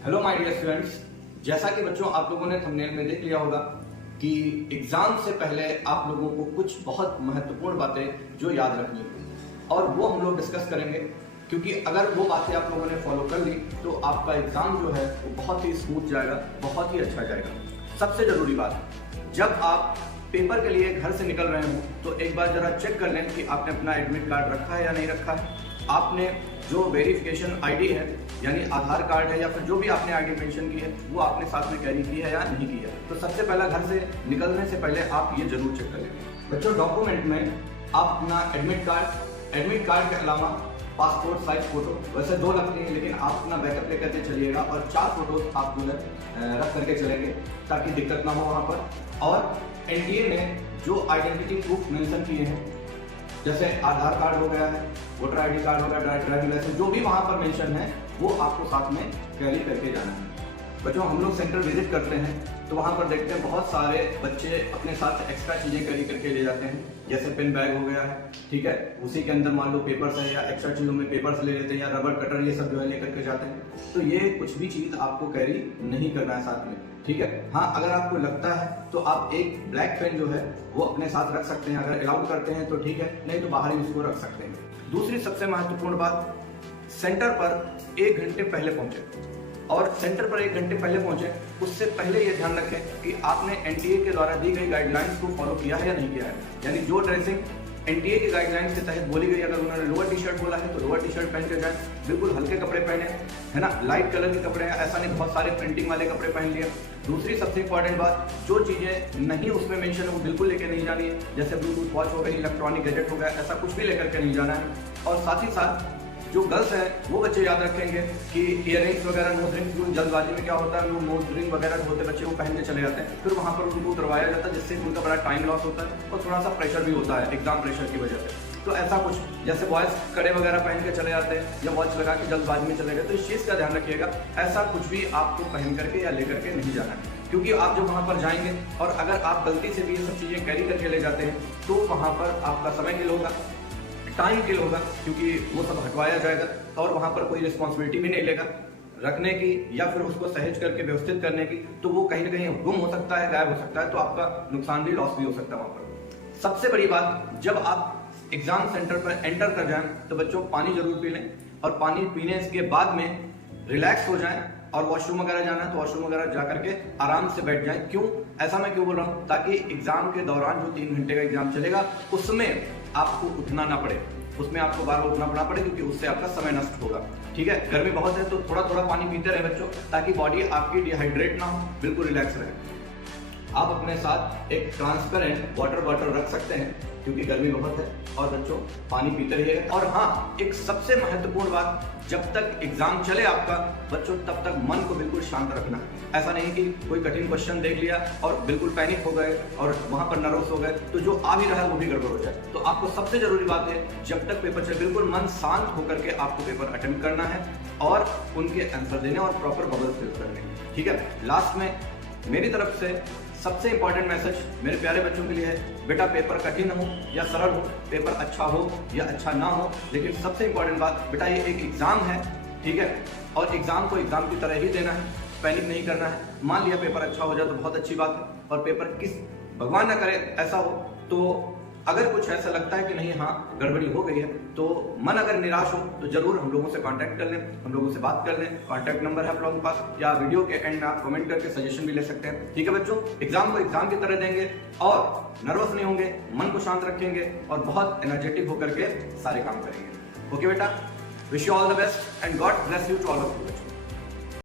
Hello my dear students, जैसा कि बच्चों आप लोगों ने थंबनेल में देख लिया होगा कि एग्जाम से पहले आप लोगों को कुछ बहुत महत्वपूर्ण बातें जो याद रखनी है और वो हम लोग डिस्कस करेंगे, क्योंकि अगर वो बातें आप लोगों ने फॉलो कर ली तो आपका एग्जाम जो है वो बहुत ही स्मूथ जाएगा, बहुत ही अच्छा जाएगा। सबसे जरूरी बात, जब आप पेपर के लिए घर से निकल रहे हो तो एक बार जरा चेक कर लें कि आपने अपना एडमिट कार्ड रखा है या नहीं रखा है। आपने जो वेरिफिकेशन आईडी है यानी आधार कार्ड है या फिर जो भी आपने आईडी मेंशन की है वो आपने साथ में कैरी की है या नहीं की है। तो सबसे पहला घर से निकलने से पहले आप ये जरूर चेक कर लेंगे। बच्चों, डॉक्यूमेंट में आप अपना एडमिट कार्ड के अलावा पासपोर्ट साइज फोटो, वैसे 2 लगती हैं लेकिन आप अपना बैकअप लेकर के चलिएगा और 4 फोटोज आप रख करके चलेंगे ताकि दिक्कत ना हो वहाँ पर। और एनडीए ने जो आइडेंटिटी प्रूफ मेंशन किए हैं जैसे आधार कार्ड हो गया है, वोटर आईडी कार्ड हो गया, ड्राइविंग लाइसेंस, जो भी वहाँ पर मेंशन है वो आपको साथ में कैरी करके जाना है। बच्चों, हम लोग सेंटर विजिट करते हैं तो वहाँ पर देखते हैं बहुत सारे बच्चे अपने साथ एक्स्ट्रा चीज़ें कैरी करके ले जाते हैं, जैसे पेन बैग हो गया है, ठीक है, उसी के अंदर मान लो पेपर्स है या एक्स्ट्रा चीज़ों में पेपर्स ले लेते हैं या रबर कटर, ये सब जो है लेकर के जाते हैं। तो ये कुछ भी चीज़ आपको कैरी नहीं करना है साथ में, ठीक है। हाँ, अगर आपको लगता है तो आप एक ब्लैक पेन जो है वो अपने साथ रख सकते हैं, अगर अलाउड करते हैं तो ठीक है, नहीं तो बाहर ही उसको रख सकते हैं। दूसरी सबसे महत्वपूर्ण बात, सेंटर पर 1 घंटे पहले पहुंचे और सेंटर पर 1 घंटे पहले पहुंचे उससे पहले ये ध्यान रखें कि आपने एनटीए के द्वारा दी गई गाइडलाइंस को फॉलो किया है या नहीं किया है। यानी जो ड्रेसिंग एनटीए की गाइडलाइंस के तहत बोली गई, अगर उन्होंने लोअर टी शर्ट बोला है तो लोअर टी शर्ट पहन के जाए, बिल्कुल हल्के कपड़े पहने, है ना, लाइट कलर के कपड़े हैं, ऐसा नहीं बहुत सारे प्रिंटिंग वाले कपड़े पहन लिए। दूसरी सबसे इंपॉर्टेंट बात, जो चीज़ें नहीं उसमें मेंशन है वो बिल्कुल लेके नहीं जानी है, जैसे ब्लूटूथ वॉच हो गई, इलेक्ट्रॉनिक गैजेट हो गया, ऐसा कुछ भी लेकर के नहीं जाना है। और साथ ही साथ जो गर्ल्स है वो बच्चे याद रखेंगे कि इयररिंग्स वगैरह, नोज रिंग्स, जल्दबाजी में क्या होता है लोग नोज रिंग वगैरह होते बच्चे वो पहन के चले जाते हैं, फिर वहाँ पर उनको उतरवाया जाता है जिससे उनका बड़ा टाइम लॉस होता है और थोड़ा सा प्रेशर भी होता है एग्जाम प्रेशर की वजह से। तो ऐसा कुछ, जैसे बॉयज कड़े वगैरह पहन के चले जाते हैं या वॉच लगा के जल्दबाजी में चले गए, तो इस चीज़ का ध्यान रखिएगा, ऐसा कुछ भी आपको पहन करके या लेकर के नहीं जाना है, क्योंकि आप जब वहाँ पर जाएंगे और अगर आप गलती से भी ये सब चीज़ें कैरी करके ले जाते हैं तो वहाँ पर आपका समय किल होगा, टाइम किल होगा, क्योंकि वो सब हटवाया जाएगा और वहाँ पर कोई रिस्पॉन्सिबिलिटी भी नहीं लेगा रखने की या फिर उसको सहेज करके व्यवस्थित करने की, तो वो कहीं ना कहीं गुम हो सकता है, गायब हो सकता है, तो आपका नुकसान भी, लॉस भी हो सकता है वहाँ पर। सबसे बड़ी बात, जब आप एग्जाम सेंटर पर एंटर कर जाएं तो बच्चों पानी जरूर पी लें और पानी पीने के बाद में रिलैक्स हो जाएं और वॉशरूम वगैरह जाना है तो वॉशरूम वगैरह जा करके आराम से बैठ जाएं। क्यों, ऐसा मैं क्यों बोल रहा हूँ, ताकि एग्जाम के दौरान जो 3 घंटे का एग्जाम चलेगा उसमें आपको उठना ना पड़े, उसमें आपको बार बार उठना पड़ा पड़े, क्योंकि उससे आपका समय नष्ट होगा, ठीक है। गर्मी बहुत है तो थोड़ा थोड़ा पानी पीते रहे बच्चों, ताकि बॉडी आपकी डिहाइड्रेट ना हो, बिल्कुल रिलैक्स रहे। आप अपने साथ एक ट्रांसपेरेंट वाटर बॉटल रख सकते हैं क्योंकि गर्मी बहुत है, और बच्चों पानी पीते रहिएगा। और हाँ, एक सबसे महत्वपूर्ण बात, जब तक एग्जाम चले आपका बच्चों तब तक मन को बिल्कुल शांत रखना है। ऐसा नहीं कि कोई कठिन क्वेश्चन देख लिया और बिल्कुल पैनिक हो गए और वहां पर नर्वस हो गए तो जो आ भी रहा है वो भी गड़बड़ हो जाए। तो आपको सबसे जरूरी बात है, जब तक पेपर चले बिल्कुल मन शांत होकर के आपको पेपर अटेम्प्ट करना है और उनके आंसर देने और प्रॉपर बबल फिल करने, ठीक है। लास्ट में मेरी तरफ से सबसे इंपॉर्टेंट मैसेज मेरे प्यारे बच्चों के लिए है, बेटा पेपर कठिन हो या सरल हो, पेपर अच्छा हो या अच्छा ना हो, लेकिन सबसे इंपॉर्टेंट बात, बेटा ये एक एग्जाम है, ठीक है, और एग्जाम को एग्जाम की तरह ही देना है, पैनिक नहीं करना है। मान लिया पेपर अच्छा हो जाए तो बहुत अच्छी बात है, और पेपर किस भगवान ना करे ऐसा हो, तो अगर कुछ ऐसा लगता है कि नहीं हाँ गड़बड़ी हो गई है, तो मन अगर निराश हो तो जरूर हम लोगों से कांटेक्ट कर लें, हम लोगों से बात कर लें। कांटेक्ट नंबर है आप लोगों के पास, या वीडियो के एंड में आप कमेंट करके सजेशन भी ले सकते हैं, ठीक है बच्चों। एग्जाम को एग्जाम की तरह देंगे और नर्वस नहीं होंगे, मन को शांत रखेंगे और बहुत एनर्जेटिक होकर के सारे काम करेंगे। ओके बेटा, wish you all the best and God bless you to all of you.